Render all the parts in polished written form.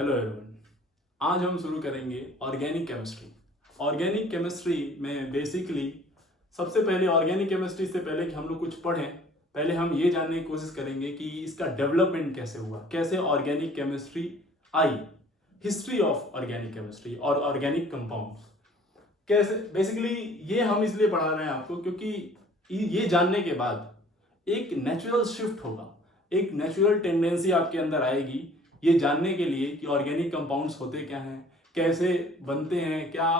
Hello everyone. आज हम शुरू करेंगे ऑर्गेनिक केमिस्ट्री। ऑर्गेनिक केमिस्ट्री में बेसिकली सबसे पहले ऑर्गेनिक केमिस्ट्री से पहले कि हम लोग कुछ पढ़ें, पहले हम ये जानने की कोशिश करेंगे कि इसका डेवलपमेंट कैसे हुआ, कैसे organic chemistry I, history of organic chemistry और ऑर्गेनिक कंपाउंड्स कैसे। बेसिकली ये हम इसलिए पढ़ा रहे हैं आपको क्योंकि ये जानने के बाद एक नेचुरल शिफ्ट होगा, एक नेचुरल टेंडेंसी आपके अंदर आएगी ये जानने के लिए कि ऑर्गेनिक कंपाउंड्स होते क्या हैं, कैसे बनते हैं, क्या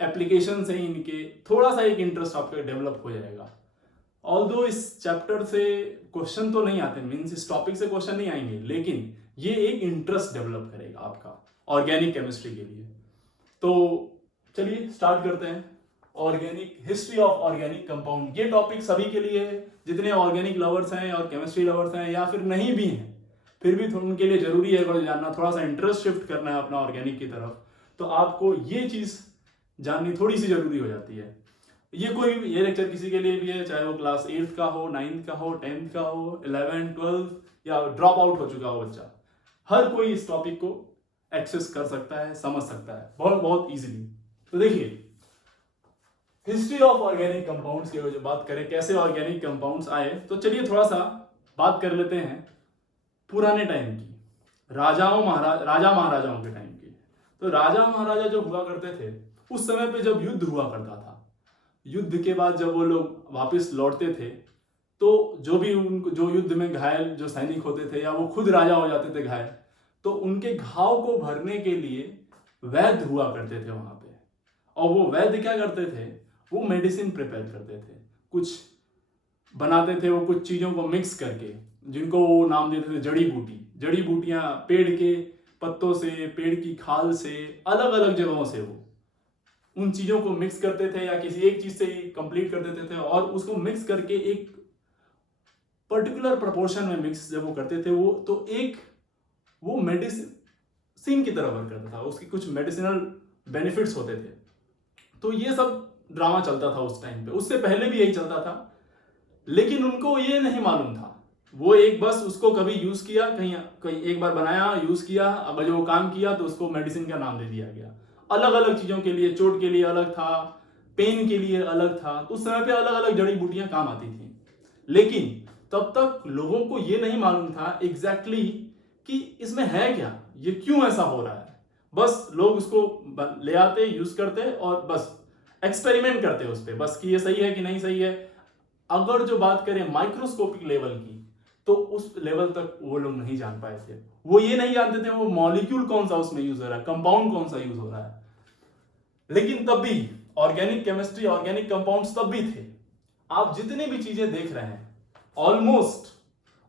एप्लीकेशंस हैं इनके। थोड़ा सा एक इंटरेस्ट आपका डेवलप हो जाएगा। ऑल्दो इस चैप्टर से क्वेश्चन तो नहीं आते, मीन्स इस टॉपिक से क्वेश्चन नहीं आएंगे, लेकिन ये एक इंटरेस्ट डेवलप करेगा आपका ऑर्गेनिक केमिस्ट्री के लिए। तो चलिए स्टार्ट करते हैं। Organic history of organic compound, ये टॉपिक सभी के लिए है, जितने ऑर्गेनिक लवर्स हैं और केमिस्ट्री लवर्स हैं या फिर नहीं भी हैं, फिर भी उनके लिए जरूरी है अगर जानना, थोड़ा सा इंटरेस्ट शिफ्ट करना है अपना ऑर्गेनिक की तरफ, तो आपको ये चीज जाननी थोड़ी सी जरूरी हो जाती है। ये लेक्चर किसी के लिए भी है, चाहे वो क्लास 8th का हो, 9th का हो, 10th का हो, 11th 12th या ड्रॉप आउट हो चुका हो बच्चा, हर कोई इस टॉपिक को एक्सेस कर सकता है, समझ सकता है बहुत बहुत इजीली। तो देखिए, हिस्ट्री ऑफ ऑर्गेनिक कंपाउंड्स की जो बात करें, कैसे ऑर्गेनिक कंपाउंड्स आए, तो चलिए थोड़ा सा बात कर लेते हैं पुराने टाइम की, राजा महाराजाओं के टाइम की। तो राजा महाराजा जो हुआ करते थे उस समय पे जब युद्ध हुआ करता था, युद्ध के बाद जब वो लोग वापस लौटते थे, तो जो भी उनको जो युद्ध में घायल जो सैनिक होते थे या वो खुद राजा हो जाते थे घायल, तो उनके घाव को भरने के लिए वैद्य हुआ करते थे वहां पे। और वो वैद्य क्या करते थे, वो मेडिसिन प्रिपेयर करते थे, कुछ बनाते थे, वो कुछ चीजों को मिक्स करके, जिनको वो नाम देते थे जड़ी बूटियां, पेड़ के पत्तों से, पेड़ की खाल से, अलग अलग जगहों से वो उन चीजों को मिक्स करते थे या किसी एक चीज से कंप्लीट कर देते थे, और उसको मिक्स करके एक पर्टिकुलर प्रोपोर्शन में मिक्स जब वो करते थे वो मेडिसिन की तरह वर्क करता था, उसकी कुछ मेडिसिनल बेनिफिट्स होते थे। तो ये सब ड्रामा चलता था उस टाइम पे, उससे पहले भी यही चलता था, लेकिन उनको ये नहीं मालूम था। वो एक बस उसको कभी यूज किया, कहीं कहीं एक बार बनाया, यूज किया, अगर जो काम किया तो उसको मेडिसिन का नाम दे दिया गया। अलग अलग चीजों के लिए, चोट के लिए अलग था, पेन के लिए अलग था, तो उस समय पे अलग अलग जड़ी बूटियां काम आती थी। लेकिन तब तक लोगों को ये नहीं मालूम था एग्जैक्टली कि इसमें है क्या, ये क्यों ऐसा हो रहा है। बस लोग उसको ले आते, यूज करते और बस एक्सपेरिमेंट करते उस पर, बस कि ये सही है कि नहीं सही है। अगर जो बात करें माइक्रोस्कोपिक लेवल की, तो उस लेवल तक वो लोग नहीं जान पाए थे। वो ये नहीं जानते थे वो मॉलिक्यूल कौन सा उसमें यूज हो रहा है, कंपाउंड कौन सा यूज हो रहा है। लेकिन तब भी ऑर्गेनिक केमिस्ट्री, ऑर्गेनिक कंपाउंड्स तब भी थे। आप जितनी भी चीजें देख रहे हैं ऑलमोस्ट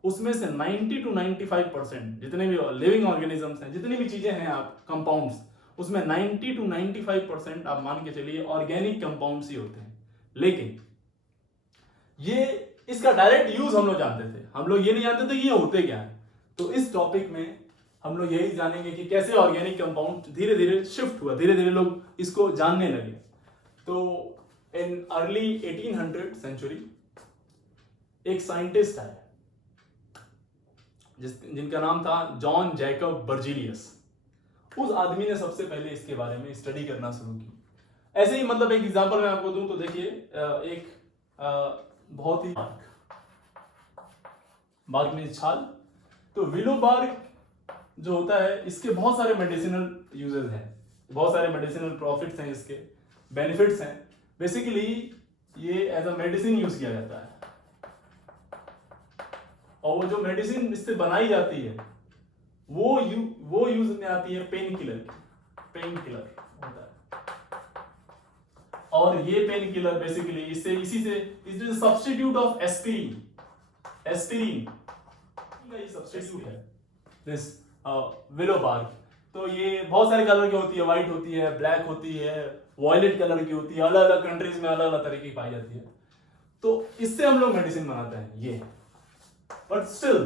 उसमें से 90 to 95% जितने भी लिविंग ऑर्गेनिजम्स हैं, जितनी भी चीजें हैं आप कंपाउंड्स, उसमें 90 to 95% आप मान के चलिए ऑर्गेनिक कंपाउंड्स ही होते हैं। लेकिन ये इसका डायरेक्ट यूज हम लोग जानते थे, हम लोग ये नहीं जानते थे कि ये होते क्या है। तो इस टॉपिक में हम लोग यही जानेंगे कि कैसे ऑर्गेनिक कंपाउंड धीरे धीरे शिफ्ट हुआ, धीरे धीरे लोग इसको जानने लगे। तो इन अर्ली 1800 सेंचुरी एक साइंटिस्ट आए जिनका नाम था जॉन जैकब बर्जीलियस। उस आदमी ने सबसे पहले इसके बारे में स्टडी करना शुरू की। ऐसे ही मतलब एक एग्जांपल मैं आपको दूं तो देखिए, एक बहुत ही बार्क में छाल, तो विलो बार्क जो होता है, इसके बहुत सारे मेडिसिनल यूजेस हैं, बहुत सारे मेडिसिनल प्रॉफिट्स हैं, इसके बेनिफिट्स हैं। बेसिकली ये एज अ मेडिसिन यूज किया जाता है, और वो जो मेडिसिन इससे बनाई जाती है वो यूज में आती है पेन किलर होता है। और ये पेन किलर बेसिकली इसी से सब्स्टिट्यूट ऑफ एस्पिरिन का ये सब्स्टिट्यूट है दिस विलो बार्क। तो ये बहुत सारे कलर की होती है, व्हाइट होती है, ब्लैक होती है, वॉयलेट कलर की होती है, अलग अलग कंट्रीज में अलग अलग तरह की पाई जाती है। तो इससे हम लोग मेडिसिन बनाते हैं ये, बट स्टिल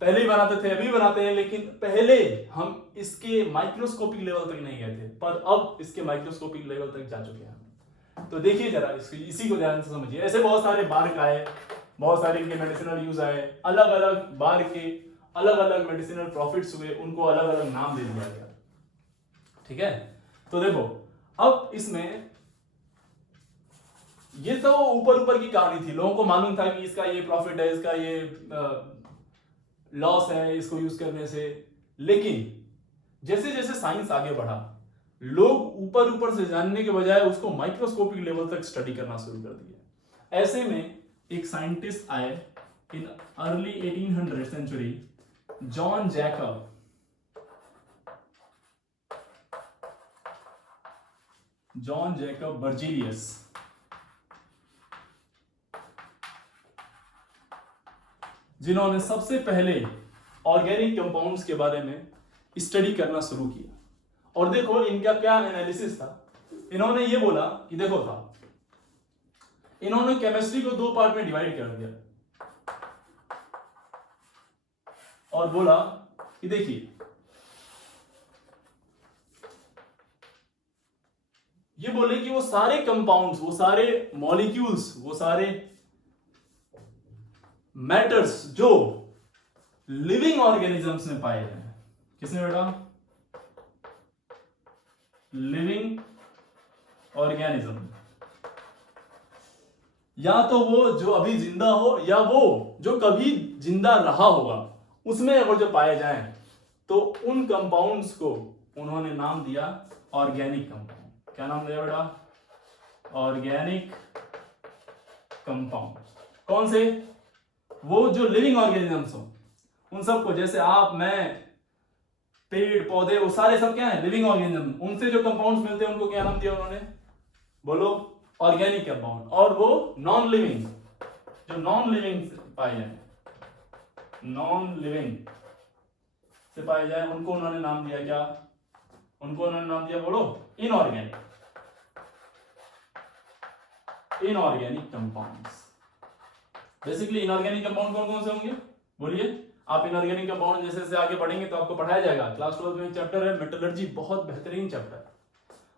पहले ही बनाते थे, अभी बनाते हैं, लेकिन पहले हम इसके माइक्रोस्कोपिक लेवल तक नहीं गए थे, पर अब इसके माइक्रोस्कोपिक लेवल तक जा चुके हैं। तो देखिए जरा इसी को ध्यान से समझिए। ऐसे बहुत सारे बार्क आए, बहुत सारे इनके मेडिसिनल यूज आए, अलग अलग बार्क के अलग अलग मेडिसिनल प्रॉफिट्स हुए, उनको अलग अलग नाम दे दिया गया। ठीक है, तो देखो अब इसमें ये तो ऊपर ऊपर की कहानी थी, लोगों को मालूम था कि इसका ये प्रॉफिट है, इसका ये लॉस है इसको यूज करने से। लेकिन जैसे जैसे साइंस आगे बढ़ा, लोग ऊपर ऊपर से जानने के बजाय उसको माइक्रोस्कोपिक लेवल तक स्टडी करना शुरू कर दिया। ऐसे में एक साइंटिस्ट आए in early 1800 century, John Jacob Berzelius. जिन्होंने सबसे पहले ऑर्गेनिक कंपाउंड्स के बारे में स्टडी करना शुरू किया। और देखो इनका क्या एनालिसिस था, इन्होंने ये बोला कि देखो था, इन्होंने केमिस्ट्री को दो पार्ट में डिवाइड कर दिया और बोला कि देखिए ये बोले कि वो सारे कंपाउंड्स, वो सारे मॉलिक्यूल्स, वो सारे मैटर्स जो लिविंग ऑर्गेनिजम्स में पाए जाए। किसने बेटा? लिविंग ऑर्गेनिज्म, या तो वो जो अभी जिंदा हो या वो जो कभी जिंदा रहा होगा, उसमें अगर जो पाए जाएं तो उन कंपाउंड्स को उन्होंने नाम दिया ऑर्गेनिक कंपाउंड। क्या नाम दिया बेटा? Organic compound. कौन से? वो जो लिविंग ऑर्गेनिजम्स हो, उन सबको, जैसे आप, मैं, पेड़ पौधे, वो सारे सब क्या है? Living organism. उनसे जो कंपाउंड्स मिलते हैं उनको क्या नाम दिया उन्होंने? बोलो, ऑर्गेनिक कंपाउंड। और वो नॉन लिविंग, जो नॉन लिविंग पाए जाए, नॉन लिविंग से पाए जाए, उनको उन्होंने नाम दिया क्या? उनको उन्होंने नाम दिया, बोलो, inorganic. Inorganic compounds. Basically inorganic compound कौन कौन से होंगे? बोलिए। आप इनऑर्गेनिक कंपाउंड जैसे जैसे आगे पढ़ेंगे तो आपको पढ़ाया जाएगा। क्लास 12 में एक चैप्टर है मेटलर्जी, बहुत बेहतरीन चैप्टर।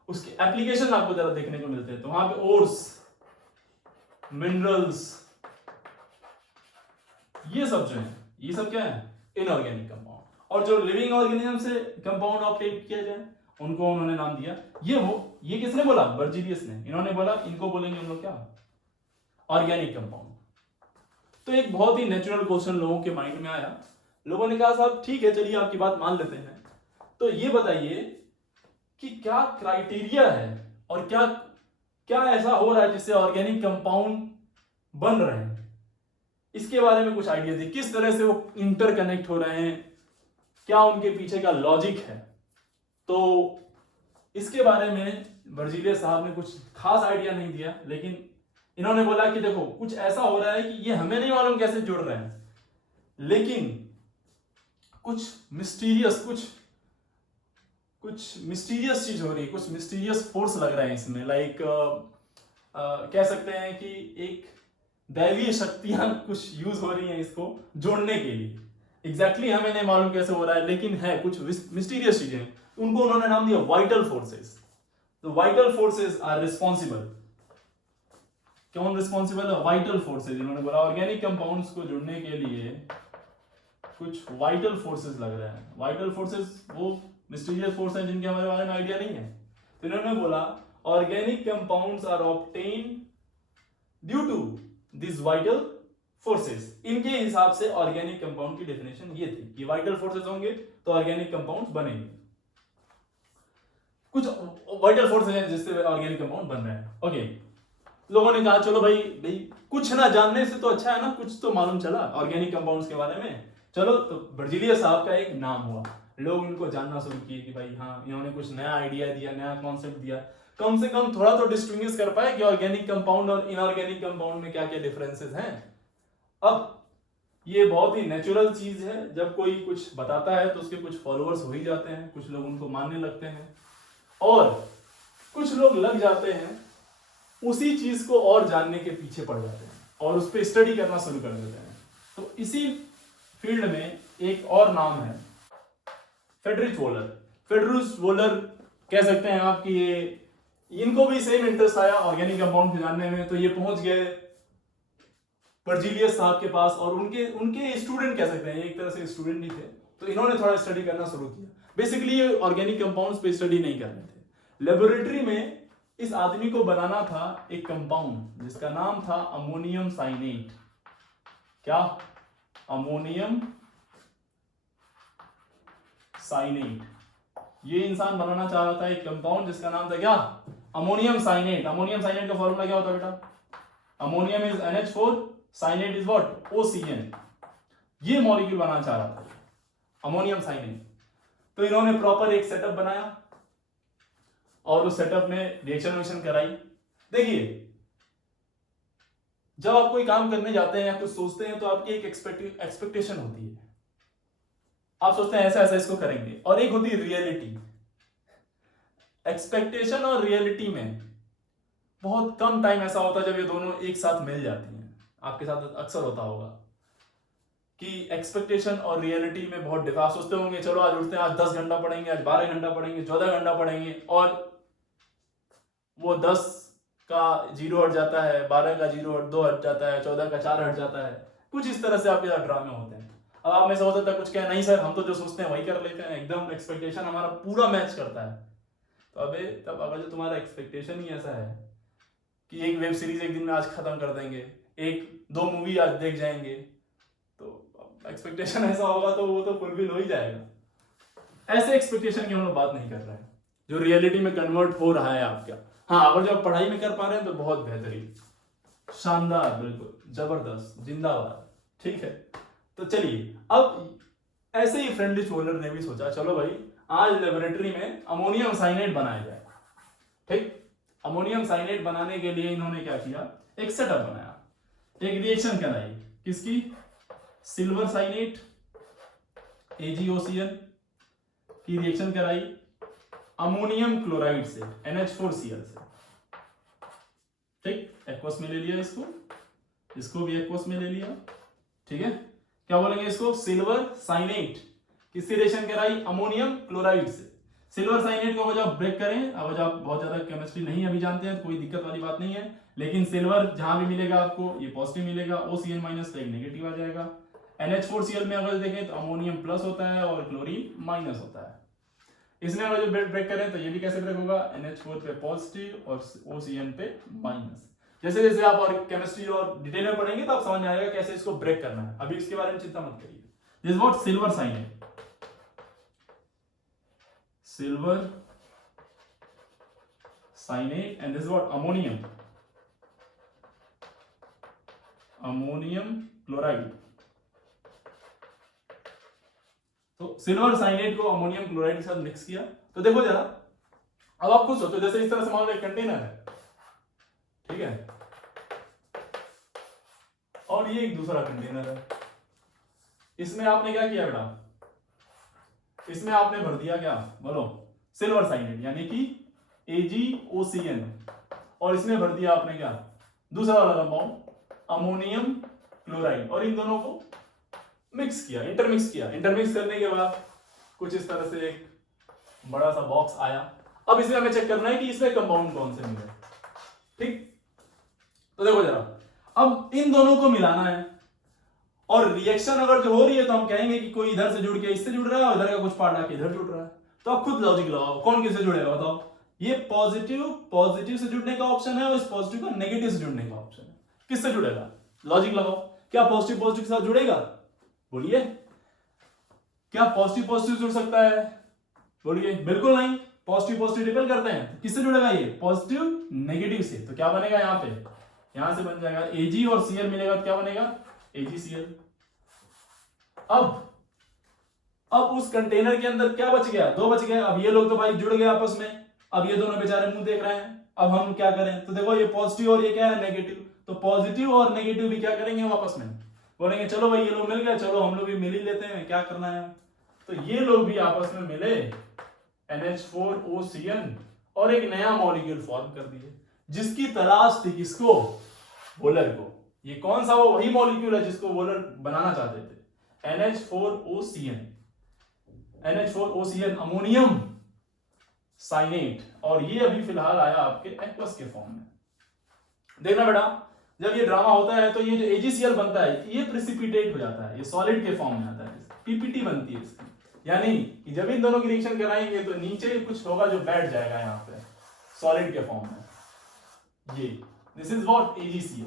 उसके एप्लीकेशन आपको जरा देखने को मिलते हैं, तो वहां पे ओर्स, मिनरल्स, ये सब जो है, ये सब क्या है? Inorganic compound. और जो लिविंग ऑर्गेनिज्म से कंपाउंड ऑब्टेन किया जाए, उनको उन्होंने नाम दिया, ये किसने बोला? बर्जीलियस ने। इन्होंने बोला इनको बोलेंगे हम लोग क्या? Organic compound. तो एक बहुत ही नेचुरल क्वेश्चन लोगों के माइंड में आया। लोगों ने कहा साहब ठीक है, चलिए आपकी बात मान लेते हैं, तो ये बताइए कि क्या क्राइटेरिया है और क्या क्या ऐसा हो रहा है जिससे ऑर्गेनिक कंपाउंड बन रहे हैं। इसके बारे में कुछ आइडिया दी, किस तरह से वो इंटरकनेक्ट हो रहे हैं, क्या उनके पीछे का लॉजिक है। तो इसके बारे में बर्जीलियस साहब ने कुछ खास आइडिया नहीं दिया, लेकिन इन्होंने बोला कि देखो कुछ ऐसा हो रहा है कि ये हमें नहीं मालूम कैसे जुड़ रहे हैं, लेकिन कुछ मिस्टीरियस चीज हो रही है, कुछ मिस्टीरियस फोर्स लग रहा है इसमें। लाइक कह सकते हैं कि एक दैवीय शक्तियां कुछ यूज हो रही हैं इसको जोड़ने के लिए। एग्जैक्टली हमें नहीं मालूम कैसे हो रहा है, लेकिन है कुछ मिस्टीरियस चीजें। उनको उन्होंने नाम दिया वाइटल फोर्सेस। तो वाइटल फोर्सेस आर रिस्पॉन्सिबल। कौन रिस्पॉन्सिबल है? Vital forces. इन्होंने बोला ऑर्गेनिक कंपाउंड्स को जुड़ने के लिए कुछ वाइटल फोर्सेस लग रहे हैं। वाइटल फोर्सेस वो मिस्टीरियस फोर्स हैं जिनके हमारे बारे में आइडिया नहीं है। तो इन्होंने बोला organic compounds are obtain due to this vital forces. इनके हिसाब से ऑर्गेनिक कंपाउंड की डेफिनेशन ये थी कि वाइटल फोर्सेस होंगे तो ऑर्गेनिक कंपाउंड्स बनेंगे। कुछ वाइटल फोर्सेस हैं जिससे ऑर्गेनिक कंपाउंड बन रहे हैं। ओके, लोगों ने कहा चलो भाई कुछ ना जानने से तो अच्छा है ना, कुछ तो मालूम चला ऑर्गेनिक कंपाउंड्स के बारे में। चलो, तो बर्जीलियस साहब का एक नाम हुआ, लोग इनको जानना शुरू किए कि भाई हाँ, इन्होंने कुछ नया आइडिया दिया, नया कॉन्सेप्ट दिया, कम से कम थोड़ा तो डिस्टिंग्विश कर पाए कि ऑर्गेनिक कंपाउंड और इनऑर्गेनिक कंपाउंड में क्या क्या डिफरेंसेस हैं। अब ये बहुत ही नेचुरल चीज है, जब कोई कुछ बताता है तो उसके कुछ फॉलोअर्स हो ही जाते हैं, कुछ लोग उनको मानने लगते हैं और कुछ लोग लग जाते हैं उसी चीज को और जानने के पीछे पड़ जाते हैं और उस पर स्टडी करना शुरू कर देते हैं। तो इसी फील्ड में एक और नाम है फ्रेडरिच वोलर। फ्रेडरिच वोलर कह सकते हैं आप कि इनको भी सेम इंटरेस्ट आया ऑर्गेनिक कंपाउंड को जानने में, तो ये पहुंच गए बर्जीलियस साहब के पास, और उनके उनके स्टूडेंट कह सकते हैं, एक तरह से स्टूडेंट ही थे, तो इन्होंने थोड़ा स्टडी करना शुरू किया। बेसिकली ये ऑर्गेनिक कंपाउंड्स पे स्टडी नहीं कर रहे थे। लेबोरेटरी में इस आदमी को बनाना था एक कंपाउंड जिसका नाम था अमोनियम साइनेट। क्या? Ammonium cyanate. ये इंसान बनाना चाह रहा था एक कंपाउंड जिसका नाम था क्या? अमोनियम साइनेट। अमोनियम साइनेट का फॉर्मूला क्या होता है बेटा? Ammonium is NH4, cyanate is what? OCN। ये मॉलिक्यूल बनाना चाह रहा था अमोनियम साइनेट। तो इन्होंने प्रॉपर एक सेटअप बनाया और उस सेटअप में रिएक्शन कराई। देखिए, जब आप कोई काम करने जाते हैं या कुछ सोचते हैं तो आपकी एक एक्सपेक्टेशन होती है। आप सोचते हैं ऐसा ऐसा इसको करेंगे, और एक होती है रियलिटी। एक्सपेक्टेशन और रियलिटी में बहुत कम टाइम ऐसा होता है जब ये दोनों एक साथ मिल जाती हैं। आपके साथ अक्सर होता होगा कि एक्सपेक्टेशन और रियलिटी में बहुत डिफरेंस। आप सोचते होंगे चलो आज उठते हैं, आज 10 घंटा पढ़ेंगे, आज 12 घंटा पढ़ेंगे, 14 घंटा पढ़ेंगे, और वो 10 का 0 हट जाता है, 12 का 2 हट जाता है, 14 का 4 हट जाता है। कुछ इस तरह से आपके साथ ड्रामे होते हैं। अब आप में से हो सकता है कुछ कहे नहीं सर, हम तो जो सोचते हैं वही कर लेते हैं, एकदम एक्सपेक्टेशन हमारा पूरा मैच करता है। तो तब अगर जो तुम्हारा एक्सपेक्टेशन ही ऐसा है कि एक वेब सीरीज एक दिन में आज खत्म कर देंगे, 1-2 मूवी आज देख जाएंगे, तो एक्सपेक्टेशन ऐसा होगा तो वो तो फुलफिल हो ही जाएगा। ऐसे एक्सपेक्टेशन की हम लोग बात नहीं कर रहे हैं, जो रियलिटी में कन्वर्ट हो रहा है आपका। हाँ, अगर जब पढ़ाई में कर पा रहे हैं तो बहुत बेहतरीन, शानदार, बिल्कुल जबरदस्त, जिंदाबाद। ठीक है, तो चलिए, अब ऐसे ही फ्रेंडली रोलर ने भी सोचा चलो भाई आज लेबोरेटरी में अमोनियम साइनेट बनाया जाए। ठीक, अमोनियम साइनेट बनाने के लिए इन्होंने क्या किया? एक सेटअप बनाया, एक रिएक्शन कराई। किसकी? सिल्वर साइनेट AgOCl की रिएक्शन कराई अमोनियम क्लोराइड से, NH4Cl से। ठीक, एक्वस में ले लिया इसको भी एक्वस में ले लिया। ठीक है, क्या बोलेंगे इसको? Silver cyanate. किससे रिएक्शन कराई? अमोनियम क्लोराइड से। सिल्वर साइनेट को अगर आप ब्रेक करें, अब आप बहुत ज्यादा केमिस्ट्री नहीं अभी जानते हैं, कोई दिक्कत वाली बात नहीं है, लेकिन सिल्वर जहां भी मिलेगा आपको ये पॉजिटिव मिलेगा, OCN माइनस तो एक नेगेटिव आ जाएगा। NH4Cl में अगर देखें तो अमोनियम प्लस होता है और क्लोरीन माइनस होता है। इसमें अगर जो ब्रेक करें तो ये भी कैसे ब्रेक होगा? NH4 पे पॉजिटिव और OCN पे माइनस। जैसे जैसे आप और केमिस्ट्री और डिटेल में पढ़ेंगे तो आप समझ में आएगा कैसे इसको ब्रेक करना है। अभी इसके बारे में चिंता मत करिए। This is what silver cyanate. Silver cyanate and this is what? Ammonium chloride। तो सिल्वर साइनेट को अमोनियम क्लोराइड के साथ मिक्स किया। तो देखो जरा, अब आप खुद सोचो, जैसे इस तरह से मान लो एक कंटेनर है, ठीक है, और ये एक दूसरा कंटेनर है। इसमें आपने क्या किया बेटा? इसमें आपने भर दिया क्या? बोलो, सिल्वर साइनेट यानी कि AgOCl, और इसमें भर दिया आपने क्या? दूसरा वाला कंपाउंड अमोनियम क्लोराइड, और इन दोनों को मिक्स किया, इंटरमिक्स किया। इंटरमिक्स करने के बाद कुछ इस तरह से एक बड़ा सा बॉक्स आया। अब इसमें हमें चेक करना है कि इसमें कंपाउंड कौन से मिले। ठीक, तो देखो जरा, अब इन दोनों को मिलाना है, और रिएक्शन अगर जो हो रही है तो हम कहेंगे कि कोई इधर से जुड़ के इससे जुड़ रहा है, और इधर का कुछ पार्ट आके इधर जुड़ रहा है। तो आप खुद लॉजिक लगाओ, कौन किससे जुड़ेगा बताओ? ये पॉजिटिव से जुड़ने का ऑप्शन है, और इस पॉजिटिव का नेगेटिव से जुड़ने का ऑप्शन है। किससे जुड़ेगा? लॉजिक लगाओ। क्या पॉजिटिव के साथ जुड़ेगा? बोलिए, क्या पॉजिटिव जुड़ सकता है? बोलिए, बिल्कुल नहीं। पॉजिटिव रिपेल करते हैं, किससे जुड़ेगा? ये पॉजिटिव नेगेटिव से। तो क्या बनेगा यहाँ पे? यहां से बन जाएगा Ag और Cl मिलेगा तो क्या बनेगा? AgCl। अब उस कंटेनर के अंदर क्या बच गया? 2 बच गए। अब ये लोग तो भाई जुड़ गए आपस में, अब ये दोनों बेचारे मुंह देख रहे हैं। अब हम क्या करें? तो देखो, ये पॉजिटिव और ये क्या है? नेगेटिव। तो पॉजिटिव और नेगेटिव भी क्या करेंगे? आपस में बोलेंगे चलो भाई ये लोग मिल गए, चलो हम लोग भी मिल ही लेते हैं, क्या करना है। तो ये लोग भी आपस में मिले, NH4OCl, और एक नया मॉलिक्यूल फॉर्म कर दिए, जिसकी तलाश थी किसको? वोलर को। ये कौन सा? वो वही मॉलिक्यूल है जिसको वोलर बनाना चाहते थे, NH4OCl। NH4OCl अमोनियम साइनेट, और ये अभी फिलहाल आया आपके एक्वस के फॉर्म में। देखना बेटा, जब ये ड्रामा होता है तो ये जो AgCl बनता है ये प्रेसिपिटेट हो जाता है, ये सॉलिड के फॉर्म में आता है, PPT बनती है इसकी। यानी कि जब इन दोनों की रिएक्शन कराएंगे तो नीचे कुछ होगा जो बैठ जाएगा यहाँ पे सॉलिड के फॉर्म में। ये this is what AgCl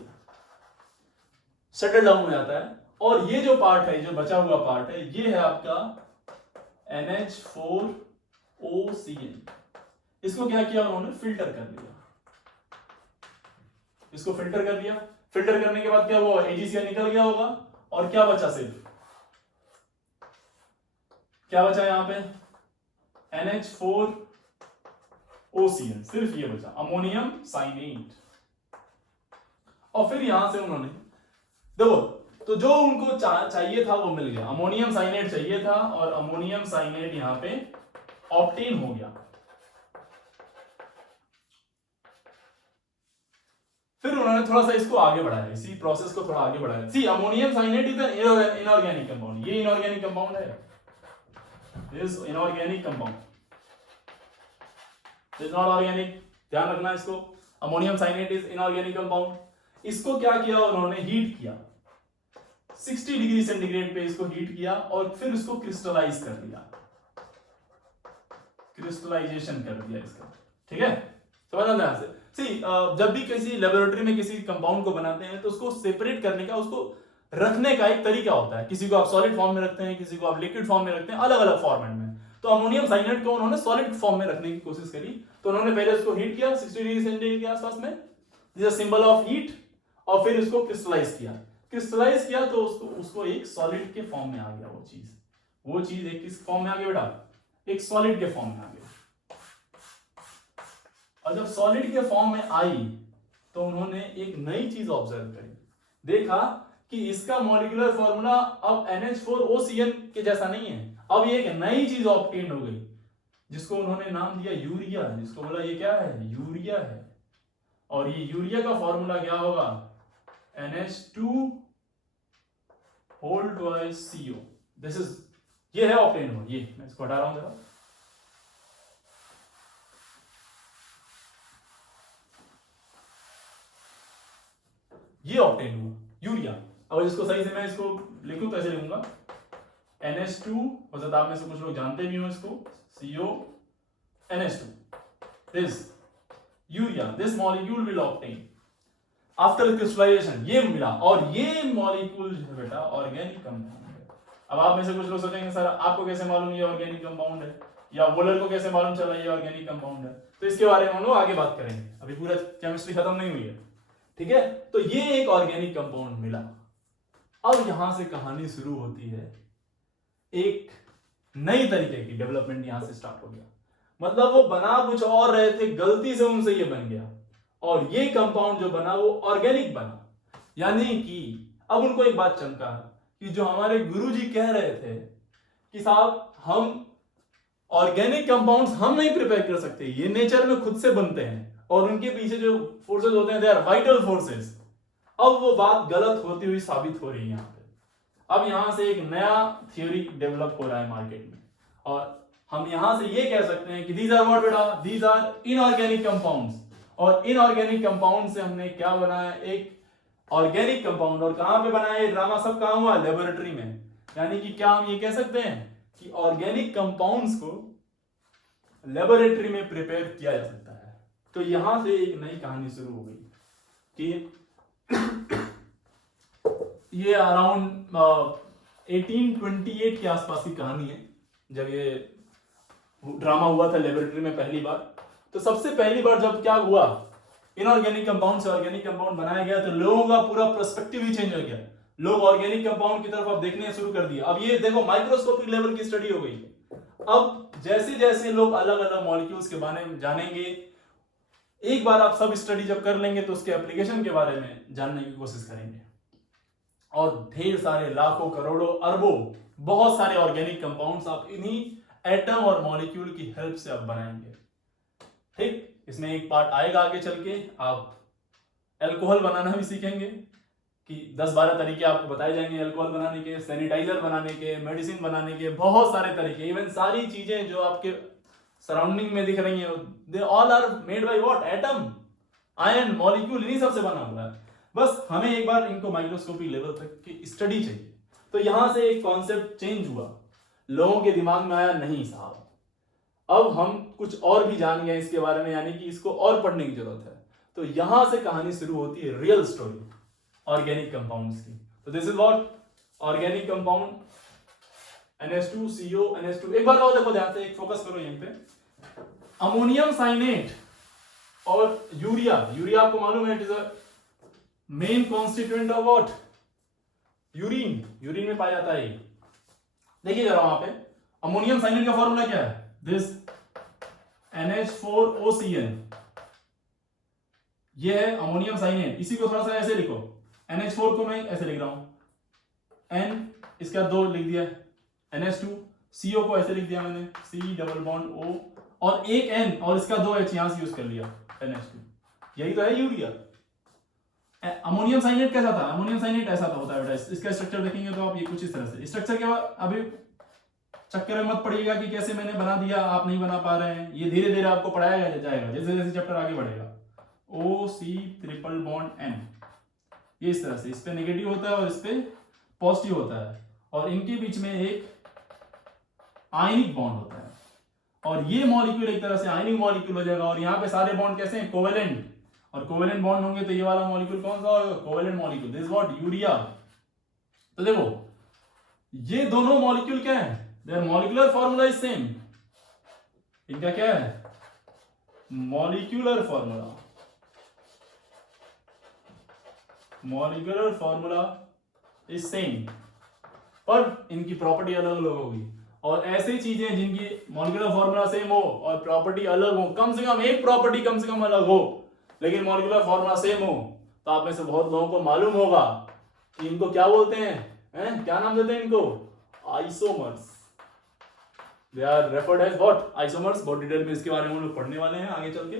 settle down हो जाता है। और ये जो पार्ट है, जो बचा हुआ पार्ट है, ये है आपका NH4OCl। इसको क्या किया उन्होंने, फिल्टर कर लिया, इसको फिल्टर कर लिया। फिल्टर करने के बाद क्या हुआ, AgCl निकल गया होगा और क्या बचा, सिर्फ क्या बचा यहां पे, NH4OCl, सिर्फ ये बचा, अमोनियम साइनेट। और फिर यहां से उन्होंने देखो, तो जो उनको चाहिए था वो मिल गया, अमोनियम साइनेट चाहिए था और अमोनियम साइनेट यहां पे ऑब्टेन हो गया। फिर उन्होंने थोड़ा सा इसको आगे बढ़ाया, इसी प्रोसेस को थोड़ा आगे बढ़ाया। See ammonium cyanate is inorganic compound, ये इनऑर्गेनिक कंपाउंड है, is inorganic compound, is not organic, ध्यान रखना इसको। Ammonium cyanate is inorganic compound. इसको क्या किया उन्होंने, हीट किया, 60 डिग्री सेंटीग्रेड पे इसको हीट किया और फिर इसको क्रिस्टलाइज कर दिया, क्रिस्टलाइजेशन कर दिया इसका, ठीक है, समझना ध्यान से। सी जब भी किसी लेबोरेटरी में किसी कंपाउंड को बनाते हैं तो उसको सेपरेट करने का, उसको रखने का एक तरीका होता है। किसी को आप सॉलिड फॉर्म में रखते हैं, किसी को आप लिक्विड फॉर्म में रखते हैं, अलग अलग फॉर्मेट में। तो अमोनियम साइनेट को उन्होंने सॉलिड फॉर्म में रखने की कोशिश करी, तो उन्होंने पहले उसको हीट किया 60 डिग्री सेंटीग्रेड के आसपास में, दिस सिंबल ऑफ हीट, और फिर इसको क्रिस्टलाइज किया। क्रिस्टलाइज किया तो उसको एक सॉलिड के फॉर्म में आ गया वो चीज एक किस फॉर्म में आ गया बेटा, एक सॉलिड के फॉर्म में आ गया। और जब सॉलिड के फॉर्म में आई तो उन्होंने एक नई चीज ऑब्जर्व करी, देखा कि इसका मॉलिक्यूलर फॉर्मूला अब NH4OCl के जैसा नहीं है, अब ये एक नई चीज ऑब्टेन हो गई जिसको उन्होंने नाम दिया यूरिया, जिसको बोला ये क्या है, यूरिया है। और ये यूरिया का फॉर्मूला क्या होगा, NH2CO। दिस इज, ये है ऑब्टेन हुआ, ये मैं इसको हटा रहा हूं जरा, ये ऑब्टेन हुआ यूरिया। अब इसको सही से मैं इसको लिखूं तो ऐसे लिखूंगा, NH2, हो सकता है आप में से कुछ लोग जानते भी हो इसको, CO NH2, this urea, this molecule will obtain after crystallization, ये मिला। और ये मॉलिक्यूल जो है बेटा ऑर्गेनिक कंपाउंड है। अब आप में से कुछ लोग सोचेंगे सर आपको कैसे मालूम ये ऑर्गेनिक कंपाउंड है, या वोलर को कैसे मालूम चला ये ऑर्गेनिक कंपाउंड है। तो इसके बारे में हम लोग आगे बात करेंगे, अभी पूरा केमिस्ट्री खत्म नहीं हुई है, ठीक है। तो ये एक ऑर्गेनिक कंपाउंड मिला। अब यहां से कहानी शुरू होती है, एक नई तरीके की डेवलपमेंट यहां से स्टार्ट हो गया। मतलब वो बना कुछ और रहे थे, गलती से उनसे ये बन गया, और ये कंपाउंड जो बना वो ऑर्गेनिक बना। यानी कि अब उनको एक बात चमका कि जो हमारे गुरुजी कह रहे थे कि साहब हम ऑर्गेनिक कंपाउंड्स हम नहीं प्रिपेयर कर सकते, ये नेचर में खुद से बनते हैं और उनके पीछे जो फोर्सेस होते हैं दे आर वाइटल फोर्सेस। अब वो बात गलत होती हुई साबित हो रही है यहाँ पे। अब यहां से एक नया थ्योरी डेवलप हो रहा है मार्केट में, और हम यहां से ये कह सकते हैं कि दीज आर व्हाट बेटा, दीज आर इनऑर्गेनिक कंपाउंड्स। और इनऑर्गेनिक कंपाउंड से हमने क्या बनाया, एक ऑर्गेनिक कंपाउंड। और कहां पे बनाया ये ड्रामा, सब कहां हुआ, लेबोरेटरी में। यानी कि क्या हम ये कह सकते हैं कि ऑर्गेनिक कंपाउंड्स को लेबोरेटरी में प्रिपेयर किया जा सकता है। तो यहां से एक नई कहानी शुरू हो गई कि ये अराउंड 1828 के आसपास की कहानी है, जब ये ड्रामा हुआ था लेबोरेटरी में पहली बार। तो सबसे पहली बार जब क्या हुआ, इनऑर्गेनिक कंपाउंड से ऑर्गेनिक कंपाउड बनाया गया, तो लोगों का पूरा पर्सपेक्टिव ही चेंज हो गया। लोग ऑर्गेनिक कंपाउंड की तरफ अब देखने शुरू कर दिया। अब ये देखो माइक्रोस्कोपिक लेवल की स्टडी हो गई। अब जैसे जैसे लोग अलग अलग मॉलिक्यूल्स के बारे में जानेंगे, एक बार आप सब स्टडी जब कर लेंगे तो उसके एप्लीकेशन के बारे में जानने की कोशिश करेंगे, और ढेर सारे लाखों करोड़ों अरबों बहुत सारे ऑर्गेनिक कंपाउंड्स आप इन्हीं एटम और मॉलिक्यूल की हेल्प से आप बनाएंगे। ठीक, इसमें एक पार्ट आएगा आगे चल के, आप अल्कोहल बनाना भी सीखेंगे कि 10-12 तरीके आपको बताए जाएंगे अल्कोहल बनाने के, सैनिटाइजर बनाने के, मेडिसिन बनाने के, बहुत सारे तरीके। इवन सारी चीजें जो आपके सराउंडिंग में दिख रही हैं, they all are made by what, atom, ion, molecule, इन्हीं सब से बना हुआ है। बस हमें एक बार इनको माइक्रोस्कोपिक लेवल तक की स्टडी चाहिए। तो यहां से एक कॉन्सेप्ट चेंज हुआ, लोगों के दिमाग में आया नहीं साहब अब हम कुछ और भी जान गए इसके बारे में, यानी कि इसको और पढ़ने की जरूरत है। तो यहां से कहानी शुरू होती है रियल स्टोरी ऑर्गेनिक कंपाउंड्स की। तो this is what organic compound NH2CO NH2। एक बार और देखो ध्यान से, एक फोकस करो यहीं पे। अमोनियम साइनेट और यूरिया, यूरिया आपको मालूम है it is a main constituent of what urine, urine में पाया जाता है। देखिए जरा वहां पे अमोनियम साइनेट का फॉर्मूला क्या है, दिस NH4OCN, ये है अमोनियम साइनेट। इसी को थोड़ा सा ऐसे लिखो, NH4 को मैं ऐसे लिख रहा हूं N, इसका 2 लिख दिया, NH2, CO को ऐसे लिख दिया मैंने C डबल बॉन्ड O, और एक N और इसका 2H यहां से यूज कर लिया NH2, यही तो है यूरिया। अमोनियम साइनेट कैसा था, अमोनियम साइनेट ऐसा था होता है बेटा, इसका स्ट्रक्चर देखेंगे तो आप ये कुछ इस तरह से स्ट्रक्चर के बाद अभी चक्कर में मत पड़िएगा कि कैसे मैंने बना दिया, आप नहीं बना पा रहे हैं, ये धीरे धीरे आपको पढ़ाया जाएगा जैसे जैसे चैप्टर आगे बढ़ेगा। OC ट्रिपल बॉन्ड N, ये इस तरह से, इस पे नेगेटिव होता है और इस पे पॉजिटिव होता है, और इनके बीच में एक आयनिक बॉन्ड होता है, और ये मॉलिक्यूल एक तरह से आयनिक मॉलिक्यूल हो जाएगा। और यहाँ पे सारे बॉन्ड कैसे हैं, कोवेलेंट, और कोवेलेंट बॉन्ड होंगे तो ये वाला मॉलिक्यूल कौन सा होगा, covalent molecule, this what urea. तो देखो ये दोनों मॉलिक्यूल क्या है, their molecular formula is same, इनका क्या है molecular formula, molecular formula is same, पर इनकी प्रॉपर्टी अलग अलग होगी। और ऐसी चीजें जिनकी मॉलिक्यूलर फॉर्मूला सेम हो और प्रॉपर्टी अलग हो, कम से कम एक प्रॉपर्टी कम से कम अलग हो लेकिन मॉलिक्यूलर फॉर्मूला सेम हो, तो आप में से बहुत लोगों को मालूम होगा कि इनको क्या बोलते हैं, क्या नाम देते हैं इनको, isomers. They are referred as what, isomers. बहुत डिटेल में इसके बारे में हम लोग पढ़ने वाले हैं आगे चल के,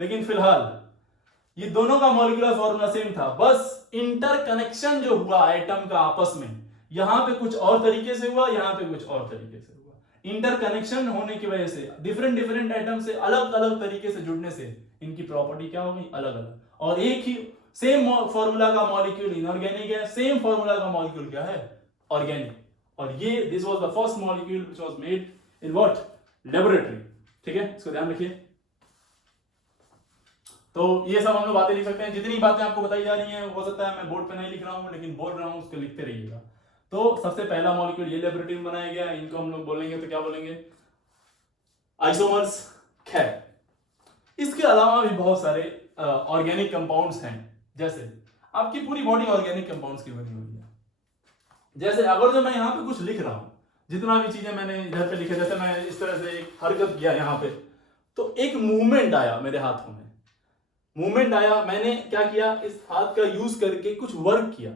लेकिन फिलहाल ये दोनों का मॉलिक्यूलर फॉर्मूला सेम था, बस इंटरकनेक्शन जो हुआ एटम का आपस में, यहां पे कुछ और तरीके से हुआ, यहां पे कुछ और तरीके से हुआ। इंटरकनेक्शन होने की वजह से डिफरेंट डिफरेंट एटम से अलग अलग तरीके से जुड़ने से इनकी प्रॉपर्टी क्या हो गई, अलग अलग। और एक ही सेम फॉर्मूला का मॉलिक्यूल इनऑर्गेनिक है, सेम फॉर्मूला का मॉलिक्यूल क्या है, ऑर्गेनिक। और ये this was the first molecule which was made in what, laboratory. ठीक है, इसको ध्यान रखिए। तो ये सब हम लोग बातें लिख सकते हैं, जितनी बातें आपको बताई जा रही हैं, हो सकता है मैं बोर्ड पे नहीं लिख रहा हूं लेकिन बोल रहा हूं, उसको लिखते रहिएगा। तो सबसे पहला मॉलिक्यूल ये लेबोरेटरी में बनाया गया, इनको हम लोग बोलेंगे तो क्या बोलेंगे, आइसोमर्स। खैर इसके अलावा भी बहुत सारे ऑर्गेनिक कंपाउंड्स हैं, जैसे आपकी पूरी बॉडी ऑर्गेनिक कंपाउंड्स की बनी हुई है। जैसे अगर जो मैं यहाँ पे कुछ लिख रहा हूं, जितना भी चीजें मैंने इधर पे लिखा, जैसे मैं इस तरह से एक हरकत किया यहाँ पे, तो एक मूवमेंट आया मेरे हाथों में, मूवमेंट आया, मैंने क्या किया, इस हाथ का यूज करके कुछ वर्क किया,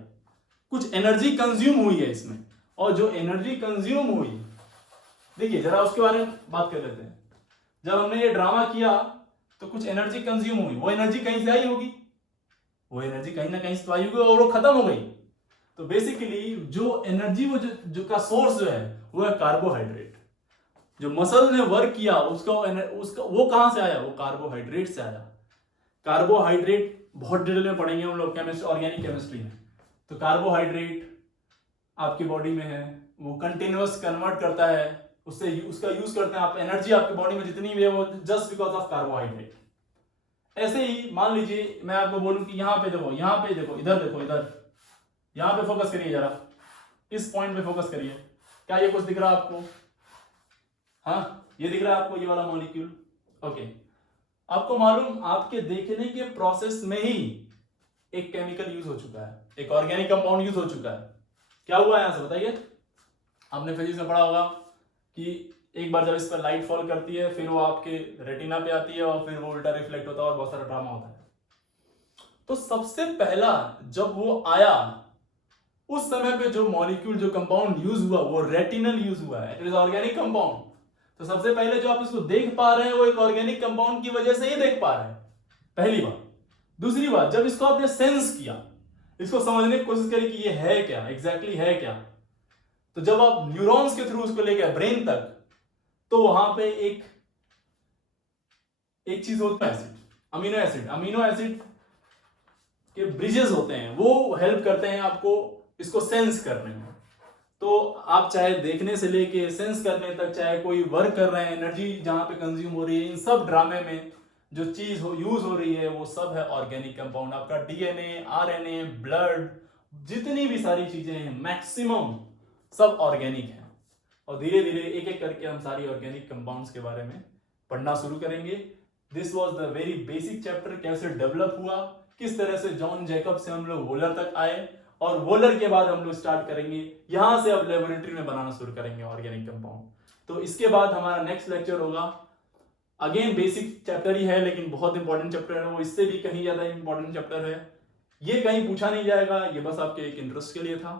कुछ एनर्जी कंज्यूम हुई है इसमें। और जो एनर्जी कंज्यूम हुई, देखिए जरा उसके बारे में बात कर लेते हैं। जब हमने ये ड्रामा किया तो कुछ एनर्जी कंज्यूम हुई, वो एनर्जी कहीं से आई होगी, वो एनर्जी कहीं ना कहीं से आई होगी और वो खत्म हो गई। तो बेसिकली जो एनर्जी, वो जो का सोर्स जो है वो है कार्बोहाइड्रेट। जो मसल ने वर्क किया उसका वो कहां से आया, वो कार्बोहाइड्रेट से आया। कार्बोहाइड्रेट बहुत डिटेल में पढ़ेंगे हम लोग केमिस्ट्री, ऑर्गेनिक केमिस्ट्री में। तो कार्बोहाइड्रेट आपकी बॉडी में है, वो कंटिन्यूअस कन्वर्ट करता है, उससे उसका यूज करते हैं आप, एनर्जी आपकी बॉडी में जितनी भी है वो जस्ट बिकॉज ऑफ कार्बोहाइड्रेट। ऐसे ही मान लीजिए मैं आपको बोलूं कि यहाँ पे देखो, यहाँ पे देखो, इधर देखो, इधर यहाँ पे फोकस करिए जरा, इस पॉइंट पे फोकस करिए। क्या ये कुछ दिख रहा है आपको, हाँ ये दिख रहा है आपको, ये वाला मॉलिक्यूल। ओके, आपको मालूम, आपके देखने के प्रोसेस में ही एक केमिकल यूज हो चुका है, एक ऑर्गेनिक कंपाउंड यूज हो चुका है। क्या हुआ यहां से बताइए, आपने फिजिक्स में पढ़ा होगा कि एक बार जब इस पर लाइट फॉल करती है फिर वो आपके रेटिना पे आती है और फिर वो उल्टा रिफ्लेक्ट होता है और बहुत सारा ड्रामा होता है। तो सबसे पहला जब वो आया उस समय पे जो मॉलिक्यूल, जो कंपाउंड यूज हुआ वो रेटिनल यूज हुआ है, इट इज ऑर्गेनिक कंपाउंड। तो सबसे पहले जो आप इसको देख पा रहे हैं वो एक ऑर्गेनिक कंपाउंड की वजह से ही देख पा रहे हैं, पहली बात। दूसरी बात, जब इसको आपने सेंस किया, इसको समझने की कोशिश करी कि ये है क्या, एग्जैक्टली है क्या, तो जब आप न्यूरॉन्स के थ्रू उसको ले गए ब्रेन तक, तो वहां पे एक चीज होता है acid, amino acid. Amino acid के ब्रिजेस होते हैं, वो हेल्प करते हैं आपको इसको सेंस करने में। तो आप चाहे देखने से लेके सेंस करने तक, चाहे कोई वर्क कर रहे हैं, एनर्जी जहां पे कंज्यूम हो रही है, इन सब ड्रामे में जो चीज यूज हो रही है वो सब है ऑर्गेनिक कंपाउंड। आपका डीएनए, आरएनए, ब्लड, जितनी भी सारी चीजें हैं मैक्सिमम सब ऑर्गेनिक है। और धीरे धीरे एक एक करके हम सारी ऑर्गेनिक कंपाउंड्स के बारे में पढ़ना शुरू करेंगे। This was the very basic chapter, कैसे डेवलप हुआ, किस तरह से जॉन जैकब से हम लोग वोलर तक आए, और वोलर के बाद हम लोग स्टार्ट करेंगे यहां से अब लेबोरेटरी में बनाना शुरू करेंगे ऑर्गेनिक कंपाउंड। तो इसके बाद हमारा नेक्स्ट लेक्चर होगा, अगेन बेसिक चैप्टर ही है लेकिन बहुत इंपॉर्टेंट चैप्टर है, वो इससे भी कहीं ज्यादा इंपॉर्टेंट चैप्टर है, ये कहीं पूछा नहीं जाएगा, ये बस आपके एक इंटरेस्ट के लिए था।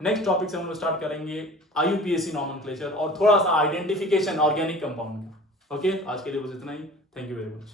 नेक्स्ट टॉपिक से हम लोग स्टार्ट करेंगे IUPAC नॉमेनक्लेचर और थोड़ा सा आइडेंटिफिकेशन ऑर्गेनिक कंपाउंड का। ओके, आज के लिए बस इतना ही। Thank you very much.